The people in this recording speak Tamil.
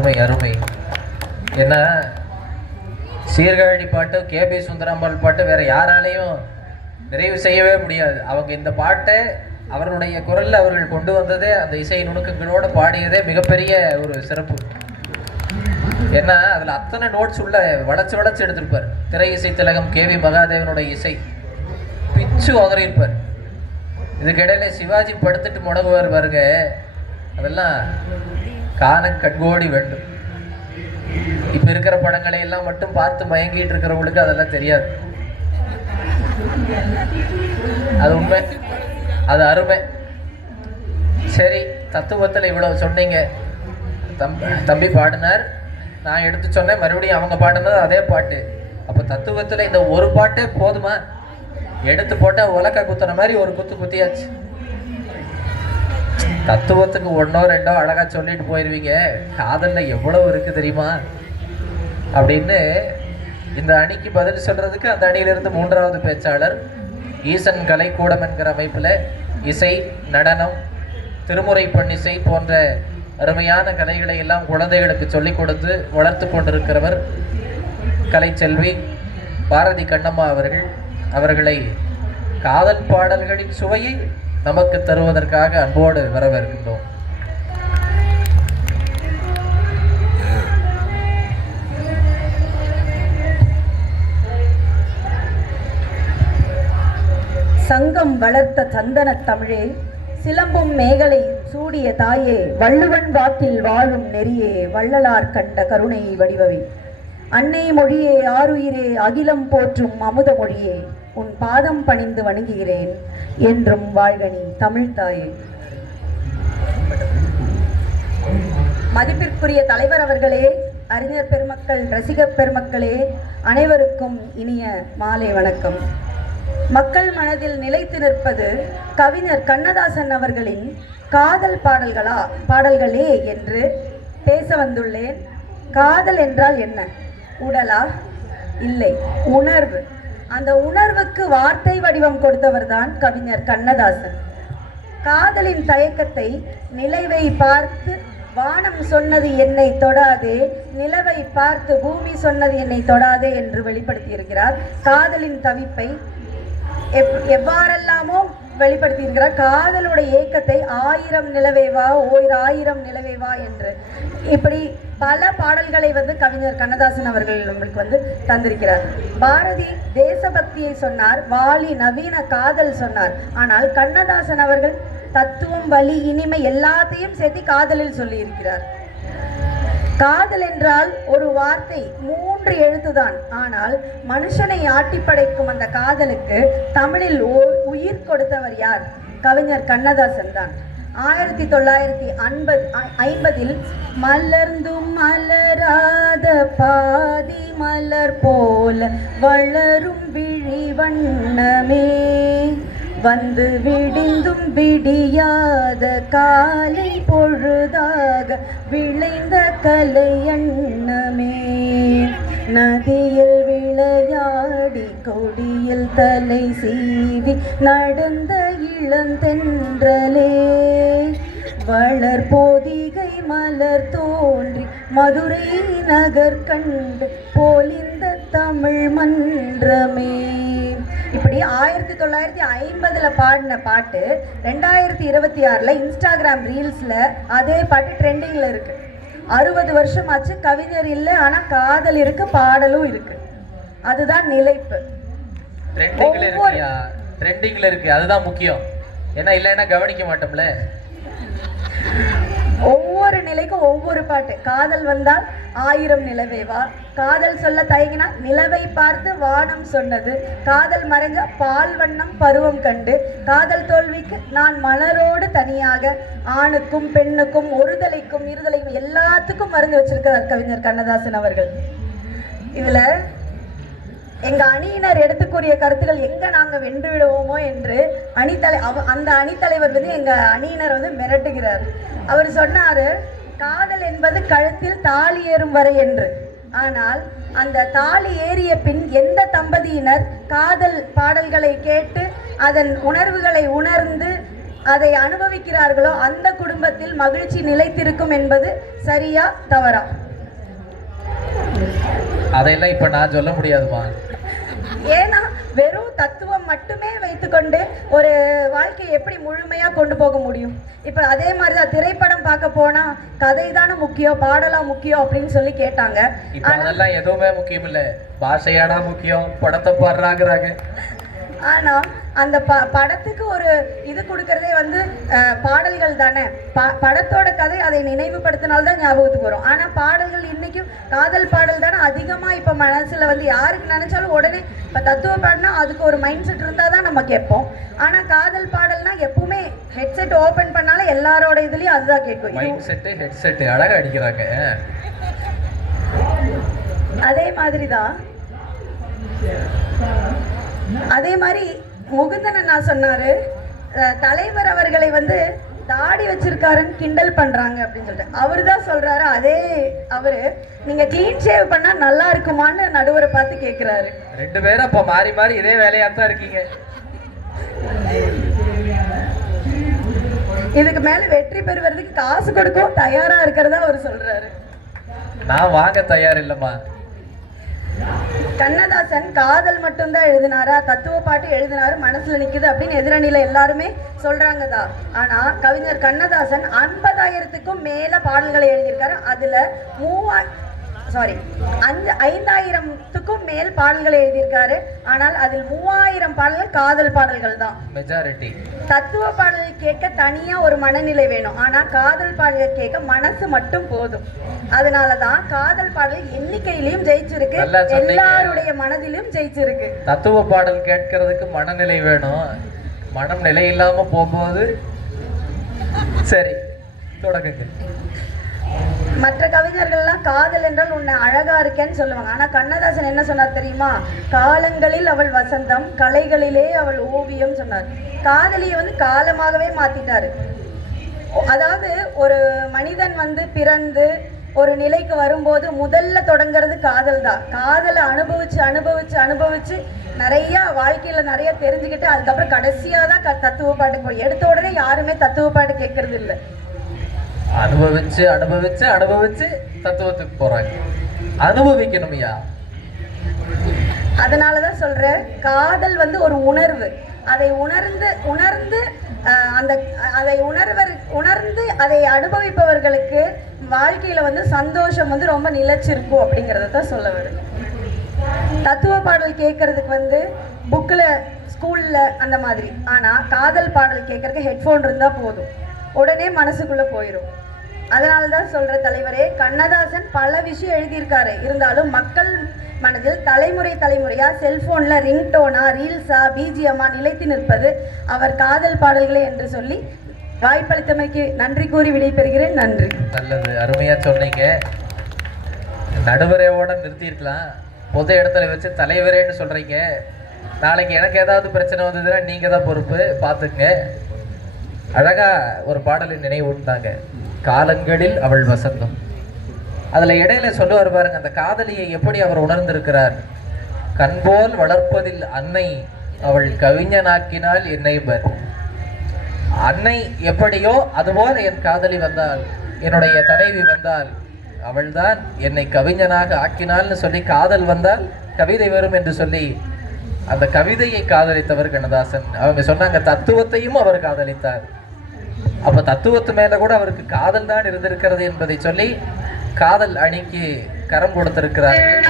அருமை அருமை. என்ன சீர்காழி பாட்டு, கேபி சுந்தராம்பாள் பாட்டு வேற யாராலையும் நிறைவு செய்யவே முடியாது. அவங்க இந்த பாட்டை அவர்களுடைய குரல்ல அவர்கள் கொண்டு வந்ததே, அந்த இசை நுணுக்கங்களோடு பாடியதே மிகப்பெரிய ஒரு சிறப்பு. ஏன்னா அதில் அத்தனை நோட்ஸ் உள்ள வளைச்சு வளைச்சு எடுத்திருப்பார். திரை இசை திலகம் கேவி மகாதேவனுடைய இசை பிச்சு உதறியிருப்பார். இதுக்கிடையில சிவாஜி படுத்துட்டு முடங்குவார் பாருங்க, அதெல்லாம் காண கண்கோடி வேண்டும். இப்ப இருக்கிற படங்களை எல்லாம் மட்டும் பார்த்து மயங்கிட்டு இருக்கிறவங்களுக்கு அதெல்லாம் தெரியாது. அது உண்மை, அது அருமை. சரி, தத்துவத்தில் இவ்வளவு சொன்னீங்க. தம்பி பாடினார், நான் எடுத்து சொன்னேன், மறுபடியும் அவங்க பாடினது அதே பாட்டு. அப்போ தத்துவத்தில் இந்த ஒரு பாட்டே போதுமா? எடுத்து போட்டால் உலக்க குத்துன மாதிரி ஒரு குத்து குத்தியாச்சு. தத்துவத்துக்கு ஒன்றோ ரெண்டோ அழகா சொல்லிட்டு போயிடுவீங்க, காதல்ல எவ்வளவு இருக்கு தெரியுமா அப்படின்னு இந்த அணிக்கு பதில் சொல்றதுக்கு அந்த அணியிலிருந்து மூன்றாவது பேச்சாளர் ஈசன் கலைக்கூடம் என்கிற அமைப்பில் இசை, நடனம், திருமுறை பண்ணிசை போன்ற அருமையான கலைகளை எல்லாம் குழந்தைகளுக்கு சொல்லிக் கொடுத்து வளர்த்து கொண்டிருக்கிறவர் கலைச்செல்வி பாரதி கண்ணம்மா அவர்கள். அவர்களை காதல் பாடல்களின் சுவையை நமக்கு தருவதற்காக அன்போடு வரவேற்கின்றோம். சங்கம் வளர்த்த சந்தன தமிழே, சிலம்பும் மேகலை சூடிய தாயே, வள்ளுவன் வாக்கில் வாழும் நெறியே, வள்ளலார் கண்ட கருணை வடிவவே, அன்னை மொழியே, ஆருயிரே, அகிலம் போற்றும் அமுத மொழியே, உன் பாதம் பணிந்து வணங்குகிறேன், என்றும் வாழ்கனி தமிழ் தாயே. மதிப்பிற்குரிய தலைவர் அவர்களே, அறிஞர் பெருமக்கள், ரசிகர் பெருமக்களே, அனைவருக்கும் இனிய மாலை வணக்கம். மக்கள் மனதில் நிலைத்து நிற்பது கவிஞர் கண்ணதாசன் அவர்களின் காதல் பாடல்களே என்று பேச வந்துள்ளேன். காதல் என்றால் என்ன? உடலா? இல்லை, உணர்வு. அந்த உணர்வுக்கு வார்த்தை வடிவம் கொடுத்தவர்தான் கவிஞர் கண்ணதாசன். காதலின் தயக்கத்தை நிலைவை பார்த்து வானம் சொன்னது என்னை தொடாதே, நிலவை பார்த்து பூமி சொன்னது என்னை தொடாதே என்று வெளிப்படுத்தியிருக்கிறார். காதலின் தவிப்பை எவ்வாறெல்லாமோ வெளிப்படுத்தியிருக்கிறார். காதலுடைய ஏக்கத்தை ஆயிரம் நிலவே வா, ஓர் ஆயிரம் நிலவே வா என்று இப்படி பல பாடல்களை கவிஞர் கண்ணதாசன் அவர்கள் நம்மளுக்கு தந்திருக்கிறார். பாரதி தேசபக்தியை சொன்னார், வாலி நவீன காதல் சொன்னார். ஆனால் கண்ணதாசன் அவர்கள் தத்துவம், வலி, இனிமை எல்லாத்தையும் சேர்த்து காதலில் சொல்லி இருக்கிறார். காதல் என்றால் ஒரு வார்த்தை, 3 எழுத்துதான். ஆனால் மனுஷனை ஆட்டி படைக்கும் அந்த காதலுக்கு தமிழில் உயிர் கொடுத்தவர் யார்? கவிஞர் கண்ணதாசன் தான். 1950 மலர்ந்தும் மலராத பாதி மலர் போல வளரும் விழி வண்ணமே, வந்து விடிந்தும் விடியாத காலை பொழுதாக விளைந்த கலை எண்ணமே, நதியில் விளையாடி கொடியில் தலை சீவி நடந்த இளந்தென்றலே, வளர் போதிகை மலர் தோன்றி மதுரை நகர் கண்டு போலிந்த தமிழ் மன்றமே. இப்படி 1950 பாடின பாட்டு 2026 இன்ஸ்டாகிராம் ரீல்ஸ்ல அதே பாட்டு ட்ரெண்டிங்ல இருக்கு. 60 வருஷம் ஆச்சு, கவிஞர் இல்லை, ஆனா காதல் இருக்கு, பாடலும் இருக்கு. அதுதான் நிலைப்பு. ட்ரெண்டிங்ல இருக்கு, அதுதான் முக்கியம். ஏன்னா இல்லைன்னா கவனிக்க மாட்டோம்ல. ஒவ்வொரு நிலைக்கும் ஒவ்வொரு பாட்டு. காதல் வந்தால் ஆயிரம் நிலவே வா, காதல் சொல்ல தயங்கினா நிலவை பார்த்து வானம் சொன்னது, காதல் மறைஞ்ச பால் வண்ணம் பருவம் கண்டு, காதல் தோல்விக்கு நான் மலரோடு தனியாக, ஆணுக்கும் பெண்ணுக்கும் ஒருதலைக்கும் இருதலைக்கும் எல்லாத்துக்கும் மருந்து வச்சிருக்கிறார் கவிஞர் கண்ணதாசன் அவர்கள். இதுல எங்க அணியினர் எடுத்துக்கூடிய கருத்துக்கள் எங்க நாங்க வென்று விடுவோமோ என்று அந்த அணித்தலைவர் எங்க அணியினர் மிரட்டுகிறார். அவர் சொன்னாரு, காதல் என்பது கழுத்தில் தாலி ஏறும் வரை என்று. ஆனால் அந்த தாலி ஏறிய பின் எந்த தம்பதியினர் காதல் பாடல்களை கேட்டு அதன் உணர்வுகளை உணர்ந்து அதை அனுபவிக்கிறார்களோ அந்த குடும்பத்தில் மகிழ்ச்சி நிலைத்திருக்கும் என்பது சரியா தவறா? அதையெல்லாம் இப்ப நான் சொல்ல முடியாதுமா. ஏன்னா வெறும் தத்துவம் மட்டுமே வைத்துக்கொண்டு ஒரு வாழ்க்கையை எப்படி முழுமையா கொண்டு போக முடியும்? இப்ப அதே மாதிரிதான் திரைப்படம் பார்க்க போனா கதை தானே முக்கியம், பாடலா முக்கியம் அப்படின்னு சொல்லி கேட்டாங்க. இப்ப அதெல்லாம் எதுவுமே முக்கியம் இல்ல, பாஷையாடா முக்கியம், படத்தை பாடுறாங்கிறாங்க. ஆனா அந்த படத்துக்கு ஒரு இது கொடுக்கறதே வந்து பாடல்கள் தானே. படத்தோட கதை அதை நினைவுபடுத்தினால்தான் ஞாபகத்துக்கு வரும். ஆனா பாடல்கள் இன்னைக்கும் காதல் பாடல் தானே அதிகமா இப்ப மனசுல வந்து யாருக்கு நினைச்சாலும் உடனே இப்ப தத்துவ பாடல்னா அதுக்கு ஒரு மைண்ட் செட் இருந்தாதான் நம்ம கேட்போம். ஆனா காதல் பாடல்னா எப்பவுமே ஹெட்செட் ஓபன் பண்ணாலும் எல்லாரோட இதுலயும் அதுதான் கேட்கும். மைண்ட் செட் ஹெட்செட் அழகா அடிக்கிறாங்க. அதே மாதிரிதான் அதே மாதிரி முகுந்தன் நான் சொன்னாரு, தலைவர் அவர்களை வந்து தாடி வச்சிருக்காருன்னு கிண்டல் பண்றாங்க அப்படின்னு சொல்லிட்டு அவரு தான் சொல்றாரு. அதே அவரு நீங்க கிளீன் ஷேவ் பண்ணா நல்லா இருக்குமான்னு நடுவரை பார்த்து கேட்கிறாரு. ரெண்டு பேரும் அப்ப மாறி மாறி இதே வேலையாத்தான் இருக்கீங்க. இதுக்கு மேல வெற்றி பெறுவதற்கு காசு கொடுக்கவும் தயாரா இருக்கிறதா அவர் சொல்றாரு. நான் வாங்க தயார் இல்லம்மா. கண்ணதாசன் காதல் மட்டும்தான் எழுதினாரா, தத்துவ பாட்டு எழுதினாரு மனசுல நிக்குது அப்படின்னு எதிரணியில எல்லாருமே சொல்றாங்கதா. ஆனா கவிஞர் கண்ணதாசன் 50,000க்கும் மேல பாடல்களை எழுதியிருக்காரு. அதுல 5,000க்கும் மேல் பாடல்களை எழுதியிருக்காரு. ஆனால் அதில் 3,000 பாடல்கள் காதல் பாடல்கள் தான் மெஜாரிட்டி. தத்துவ பாடல் கேட்க தனியா ஒரு மனநிலை வேணும். ஆனா காதல் பாடல் கேட்க மனசு மட்டும் போதும். அதனாலதான் காதல் பாடல் எண்ணிக்கையிலையும் ஜெயிச்சிருக்கு, எல்லாருடைய மனதிலும் ஜெயிச்சிருக்கு. தத்துவ பாடல் கேட்கறதுக்கு மனநிலை வேணும். மனம் நிலை இல்லாம போகும்போது சரி தொடங்குங்க. மற்ற கவிஞர்கள்லாம் காதல் என்றால் உன்னை அழகா இருக்கேன்னு சொல்லுவாங்க. ஆனா கண்ணதாசன் என்ன சொன்னார் தெரியுமா? காலங்களில் அவள் வசந்தம், கலைகளிலே அவள் ஓவியம் சொன்னார். காதலியை வந்து காலமாகவே மாத்திட்டாரு. அதாவது ஒரு மனிதன் வந்து பிறந்து ஒரு நிலைக்கு வரும்போது முதல்ல தொடங்கிறது காதல் தான். காதலை அனுபவிச்சு அனுபவிச்சு அனுபவிச்சு நிறைய வாழ்க்கையில நிறைய தெரிஞ்சுக்கிட்டு அதுக்கப்புறம் கடைசியா தான் தத்துவ பாட்டு போய் எடுத்த உடனே யாருமே தத்துவ பாட்டு கேட்கறது இல்லை. அனுபவிச்சு அனுபவிச்சு அனுபவிச்சு தத்துவத்துக்கு போறாங்க. அனுபவிக்கணும்யா. அதனாலதான் சொல்றேன், காதல் வந்து ஒரு உணர்வு. அதை உணர்ந்து உணர்ந்து உணர்ந்து அதை அனுபவிப்பவர்களுக்கு வாழ்க்கையில வந்து சந்தோஷம் வந்து ரொம்ப நிலைச்சிருக்கும் அப்படிங்கறத தான் சொல்ல வருது. தத்துவ பாடல் கேட்கறதுக்கு வந்து புக்ல ஸ்கூல்ல அந்த மாதிரி. ஆனா காதல் பாடல் கேட்கறதுக்கு ஹெட்ஃபோன் இருந்தா போதும், உடனே மனசுக்குள்ள போயிடும். அதனாலதான் சொல்ற தலைவரே, கண்ணதாசன் பல விஷயம் எழுதியிருக்காரு. இருந்தாலும் மக்கள் மனதில் தலைமுறையா செல்போன்ல ரிங்டோனா, ரீல்ஸா, பிஜிஎம்மா நிலைத்து நிற்பது அவர் காதல் பாடல்களே என்று சொல்லி வாய்ப்பளித்தமைக்கு நன்றி கூறி விடைபெறுகிறேன். நன்றி. நல்லது, அருமையா சொன்னீங்க. நடுவரையோட நிறுத்திருக்கலாம், பொது இடத்துல வச்சு தலைவரேன்னு சொல்றீங்க. நாளைக்கு எனக்கு ஏதாவது பிரச்சனை வந்ததுன்னா நீங்க தான் பொறுப்பு, பார்த்துங்க. அழகா ஒரு பாடலை நினைவுண்டாங்க, காலங்களில் அவள் வசந்தம். அதுல இடையில சொல்லுவார் பாருங்க, அந்த காதலியை எப்படி அவர் உணர்ந்திருக்கிறார். கண்போல் வளர்ப்பதில் அன்னை அவள் கவிஞனாக்கினால் என்னைபர். அன்னை எப்படியோ அதுபோல என் காதலி வந்தால், என்னுடைய தலைவி வந்தால், அவள்தான் என்னை கவிஞனாக ஆக்கினால்னு சொல்லி, காதல் வந்தால் கவிதை வரும் என்று சொல்லி அந்த கவிதையை காதலித்தவர் கண்ணதாசன். அவங்க சொன்னாங்க தத்துவத்தையும் அவர் காதலித்தார். அப்ப தத்துவத்து மேல கூட அவருக்கு காதல் தான் இருந்திருக்கிறது என்பதை சொல்லி காதல் அணிக்கு கரம் கொடுத்திருக்கிறார்கள்.